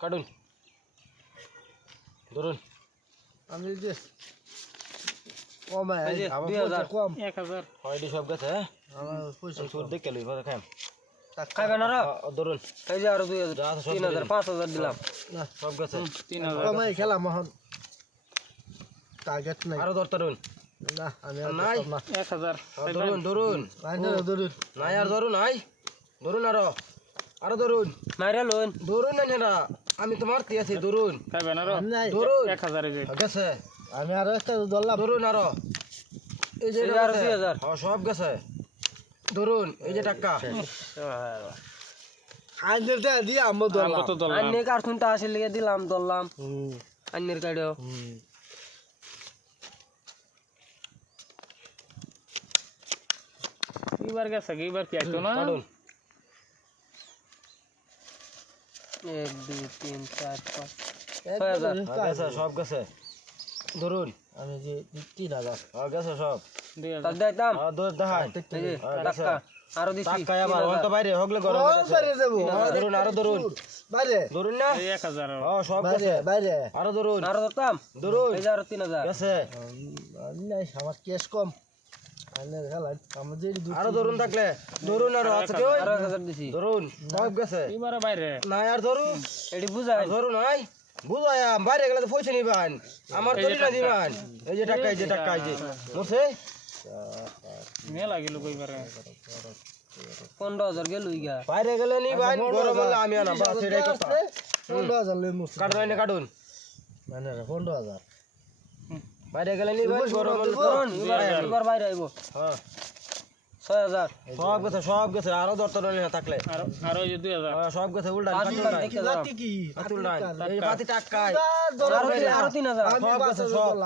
কাটুন। ধরুন। আমি যে কম এই দুই হাজার। কম। এক হাজার। হয়ডি সব গেছে হ্যাঁ? সুর দেখে লই পরে খাম। খাইবেন আর। ধরুন। এই যে আরও দুই হাজার তিন হাজার পাঁচ হাজার দিলাম। না। সব গেছে। তিন হাজার। কমাই খেলাম এখন। টার্গেট নাই। আরও ধর তরুন না আমি নাই। এক হাজার। ধরুন ধরুন ধরুন। নাই আর ধরুন নাই। ধরুন আরও। আরও ধরুন। মাইরা লোন ধরুন না নেরা আমি তো মারতে আছি ধরুন। খাইবেন আরও? ধরুন। এক হাজার যে। গেছে। আমি আরও একটা ধরলাম। ধরুন আরও। এই যে এই যে এটা আরও গেছে। দুই হাজার। হ্যাঁ, সব গেছে। ধরুন এই যে টাকা আইনের টাকা দিয়ে আমি ধরলাম তো ধরলাম। আন্যের কার্টুনটা আসে লিগে দিলাম ধরলাম। হুম, হুম। এবার গেছে এবার কি আইতো না কাটুন এক দুই তিন চার পাঁচ। হ্যাঁ, গেছে সব গেছে। ধরুন। আমি যে তিন হাজার হ্যাঁ, গেছে সব। দুই তার হাজার দিতাম ধর দেখাই। এই যে গেছে। টাকা আরও দিছি। টাকা আবার তিন ওখান তো হাজার। বাইরে হগলে গরম বাইরে গেছে। ধরুন আরও ধরুন। বাইরে। ধরুন না। এই এক হাজার। আরও। সব বাইরে বাইরে। আরও ধরুন। আরও ধরতাম। ধরুন। এই যে আরও তিন হাজার। গেছে। উম, আমার কেস কম। আরও ধরুন থাকলে। ধরুন আরও আছে কেউ? আরও এক হাজার দিছি। ধরুন সব গেছে। বাইরে। নাই আর ধরুন। এটি বুঝাই। ধরুন নাই বুঝায়াম বাইরে গেলে তো পয়সা নিবান। আমার তো না দিবান। এই যে টাকা এই যে টাকা এই যে। মরছে মেলা গেল এবারে পনেরো হাজার গেল ইগা বাইরে গেলে নিবান গরম হলে আমি আনা বাস এটাই কথা। পনেরো হাজার লই মুসি কাটুন। এনে কাটুন মানে পনেরো হাজার। বাইরে গেলে গরম এবার বাইরে আইব। হ্যাঁ। ছয় হাজার। সব গেছে সব গেছে। আরও দরকার না থাকলে। আরও আরও এই যে দুই হাজার। হ্যাঁ, সব গেছে উল্টা। কি? এই পাতি টাকায় আরও তিন- আরও তিন হাজার। সব গেছে, সব।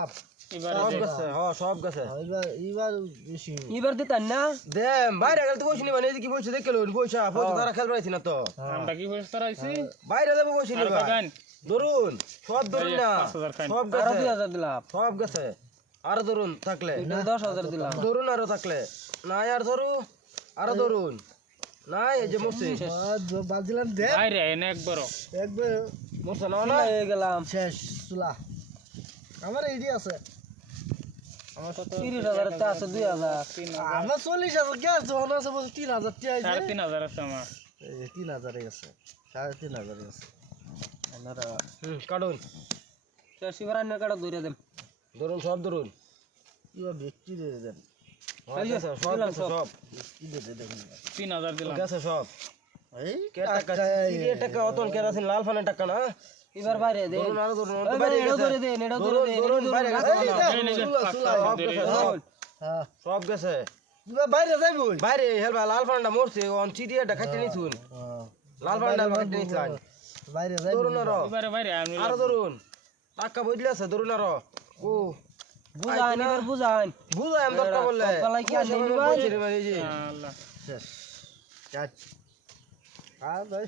সব গেছে হ্যাঁ সব গেছে। এবার এবার বেশি। এবার দিতাম না। দেম বাইরে গেলে তো পয়সা নিবান এই যে কি পয়সা দেখে পয়সা পয়সা তারা খেলবে না তো। আমরা কি তার আইছি? বাইরে পয়সা নিবা। বাগান? ধরুন সব ধরুন না। হাজার। সব আরও দুই গেছে হাজার দিলাম। সব গেছে। আরও ধরুন থাকলে। দশ হাজার দিলাম। ধরুন আরও থাকলে। নাই আর ধরু আরও ধরুন। নাই এই যে মরছে। বাজিলাম দে। বাইরে এনে একবার একবার মরছে না না হয়ে গেলাম। শেষ চুলা। আমার এইডি আছে। তিরিশ হাজার আছে দুই হাজার। তিন আমার চল্লিশ হাজার কে আছে? তিন হাজার তিন হাজার আছে আমার। তিন হাজারই আছে সাড়ে তিন হাজারই আছে হুম, কাটুন। শিবার আন্যের কার্ড ধরে দেম ধরুন সব ধরুন। এবার ব্যক্তি দিয়ে দেন। হ্যাঁ, তিন হাজার দিলাম। গেছে সব। টাকা অতন কেরাসিন লাল ফানের টাকা না? এবার বাইরে দে আরও ধরুন বাইরে। ধরে দে, ধরে দে, বাইরে গেছে সব। গেছে দিলাম। সব। হ্যাঁ। সব গেছে। এবার বাইরে যাইব বাইরে হেলবা লাল ফানটা মরছে অন চিড়িয়েটা খাইতে নিছুন। লাল ফানটা খাইতে নিছলাম বাইরে যাইব ধরুন আরও। এবারে বাইরে আমি আরও ধরুন। টাকা বদলে আছে ধরুন আরও। ও বুঝান এবার বুঝান বুঝাই আমি দরকার বললে। কি আর। আল্লাহ। শেষ। আর ভাই